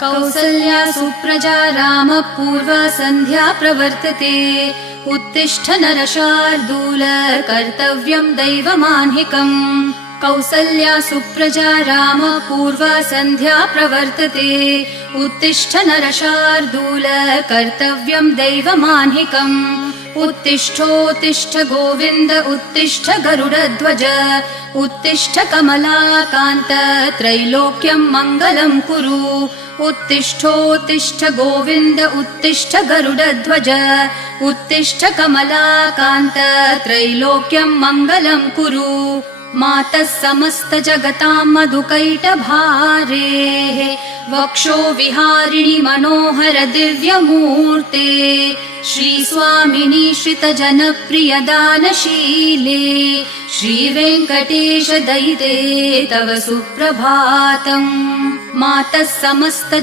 कौसल्या सुप्रजा रामपूर्वा सन्ध्या प्रवर्तते। उत्तिष्ठ नरशार्दूल कर्तव्यं दैवमान्हिकम्। कौसल्या सुप्रजा रामपूर्वा सन्ध्या प्रवर्तते। उत्तिष्ठ नरशार्दूल कर्तव्यं दैवमान्हिकम्। उत्तिष्ठोत्तिष्ठ गोविन्द उत्तिष्ठ गरुडध्वज। उत्तिष्ठ कमलाकान्त त्रैलोक्यं मङ्गलं कुरु। उत्तिष्ठोत्तिष्ठ गोविन्द उत्तिष्ठ गरुडध्वज। उत्तिष्ठ कमलाकान्त त्रैलोक्यं मङ्गलं कुरु। मातः समस्त जगतां मधुकैटभारेः वक्षो विहारिणि मनोहर दिव्यमूर्ते। श्रीस्वामिनि श्रितजनप्रियदानशीले श्रीवेङ्कटेश दयिते तव सुप्रभातम्। मातः समस्त